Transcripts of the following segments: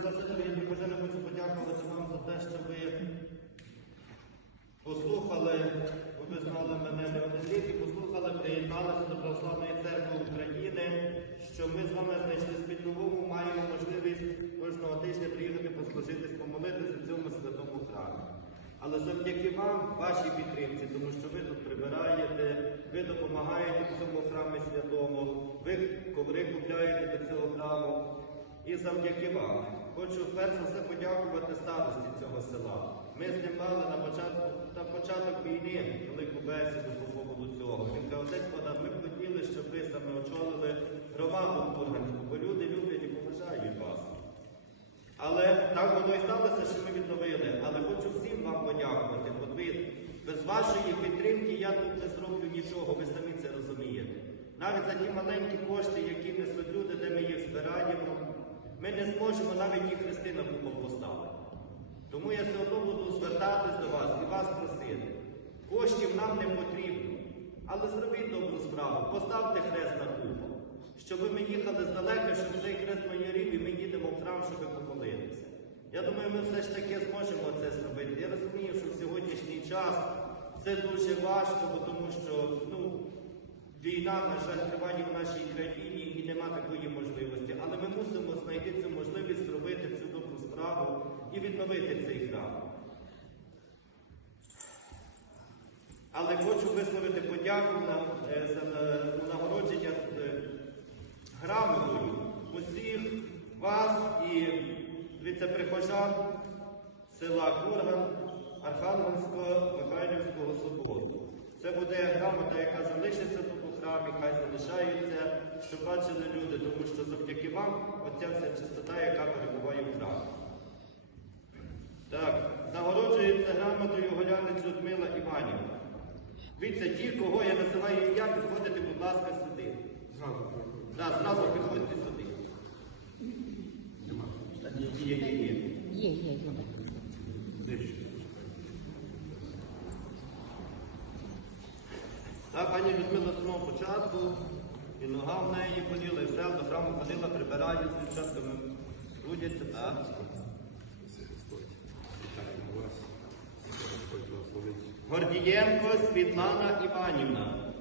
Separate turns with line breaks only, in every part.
за все, дорогі Божене, хочу подякувати вам за те, що ви послухали, бо ви знали мене не один рік, і послухали, приєдналися до Православної церкви України, що ми з вами знайшли спільну мову, маємо можливість кожного тижня приїхати послужитись, помолитися в цьому святому храмі. Але завдяки вам, вашій підтримці, тому що ви тут прибираєте, ви допомагаєте в цьому храмі святому, ви коври купляєте до цього храму. І завдяки вам хочу перш за все подякувати старості цього села. Ми з ним мали на початку на початок війни велику бесіду по поводу цього. Він каже, отець ми б хотіли, щоб ви саме очолили громаду Курганську, бо люди люблять і поважають вас. Але так воно і сталося, що ми відновили. Але хочу всім вам подякувати. От ви без вашої підтримки я тут не зроблю нічого, ви самі це розумієте. Навіть за ті маленькі кошти, які несуть люди, де ми їх збираємо, ми не зможемо навіть ті хрести на купол поставити. Тому я все одно буду звертатись до вас і вас просити. Коштів нам не потрібно, але зробіть добру справу, поставте хрест на купол, щоб ми їхали здалека, щоб цей хрест майорів, і ми їдемо в храм, щоб помолитися. Я думаю, ми все ж таки зможемо це зробити. Я розумію, що в сьогоднішній час це дуже важко, тому що ну, війна, на жаль, триває в нашій країні і нема такої можливості. Мусимо знайти цю можливість зробити цю добру справу і відновити цей храм. Але хочу висловити подяку на, е, за нагородження е, грамотою усіх вас і віце-прихожан села Курган Архангельського Михайлівського собору. Це буде грамота, яка залишиться тут у храмі, хай залишається, щоб бачили люди, тому оця вся чистота, яка перебуває в храмі. Так, нагороджується грамотою Голянець Людмила Іванівна. Дивіться, ті, кого я називаю ім'я, підходите, будь ласка, сюди.
Зразу.
Так, зразу підходьте сюди. Є, є, є. Є,
є, є.
Так, пані Людмила з самого початку, і нога в неї боліла, і все, до храму ходила, прибирає з дівчатками, трудяться,
вас.
Гордієнко Світлана Іванівна.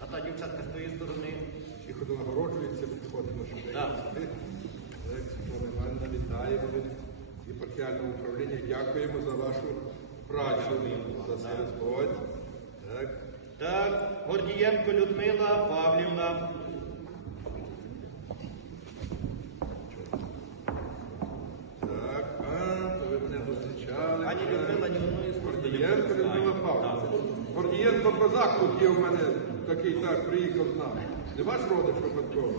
А та дівчатка з тої сторони.
Всі, хто нагороджується, підходимо.
Так,
Світлана Іванівна, вітаємо від єпархіального управління. Дякуємо за вашу За це Господь. Так.
Так, Гордієнко Людмила Павлівна.
Так, а, то ви мене зустрічали.
Пані Людмила ні одної не
Гордієнко Людмила Павлівна. Гордієнко Козак тут є в мене такий так приїхав з нами. Не ваш родич випадково?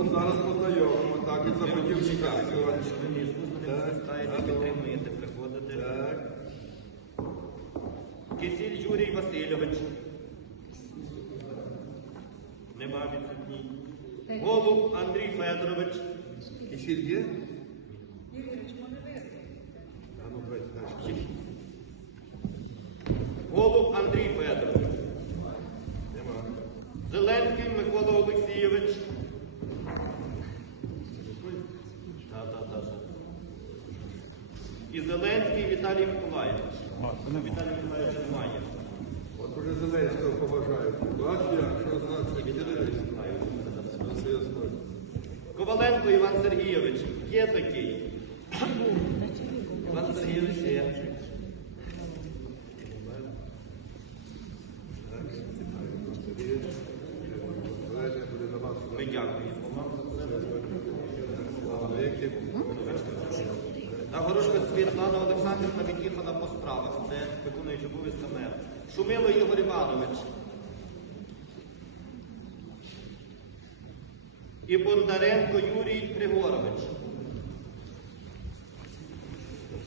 От зараз познайомимо, так, він захотів чекати. Так,
Знаєте,
так,
підтримуєте, приходите.
Так,
Кисіль Юрій Васильович. Нема відсутній. Голуб Андрій Федорович.
кисіль є? Ну.
Голуб Андрій Федорович.
Нема.
Зеленський Микола Олексійович. І Зеленський Віталій Миколаївич. Віталій Миколаївича немає.
Зеленського поважають. Бач, я, що значить?
Коваленко Іван Сергійович. Є такий. Іван Сергійович є. Ми дякуємо. Та Горошка Світлана Олександрівна від'їхала по справах. Це виконуючи обов'язки мер. Шумило Ігор Іванович. І Бондаренко Юрій Григорович.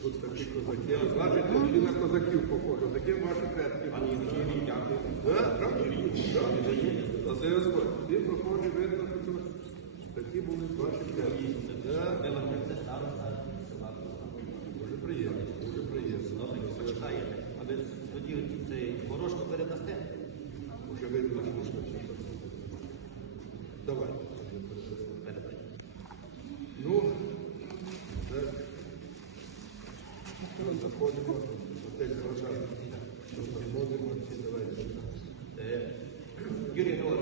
Тут такі козаки. Значить, всі на козаків похожі. Такі ваші предки.
Пані Юрій, дякую.
Да, правда? Да. За це Господь. Всі похожі, видно, що такі були ваші предки.
Давай. Ну, зараз заходимо.
Оте гаража. Що заходимо, всі давайте.
Юрій Георгій. Ну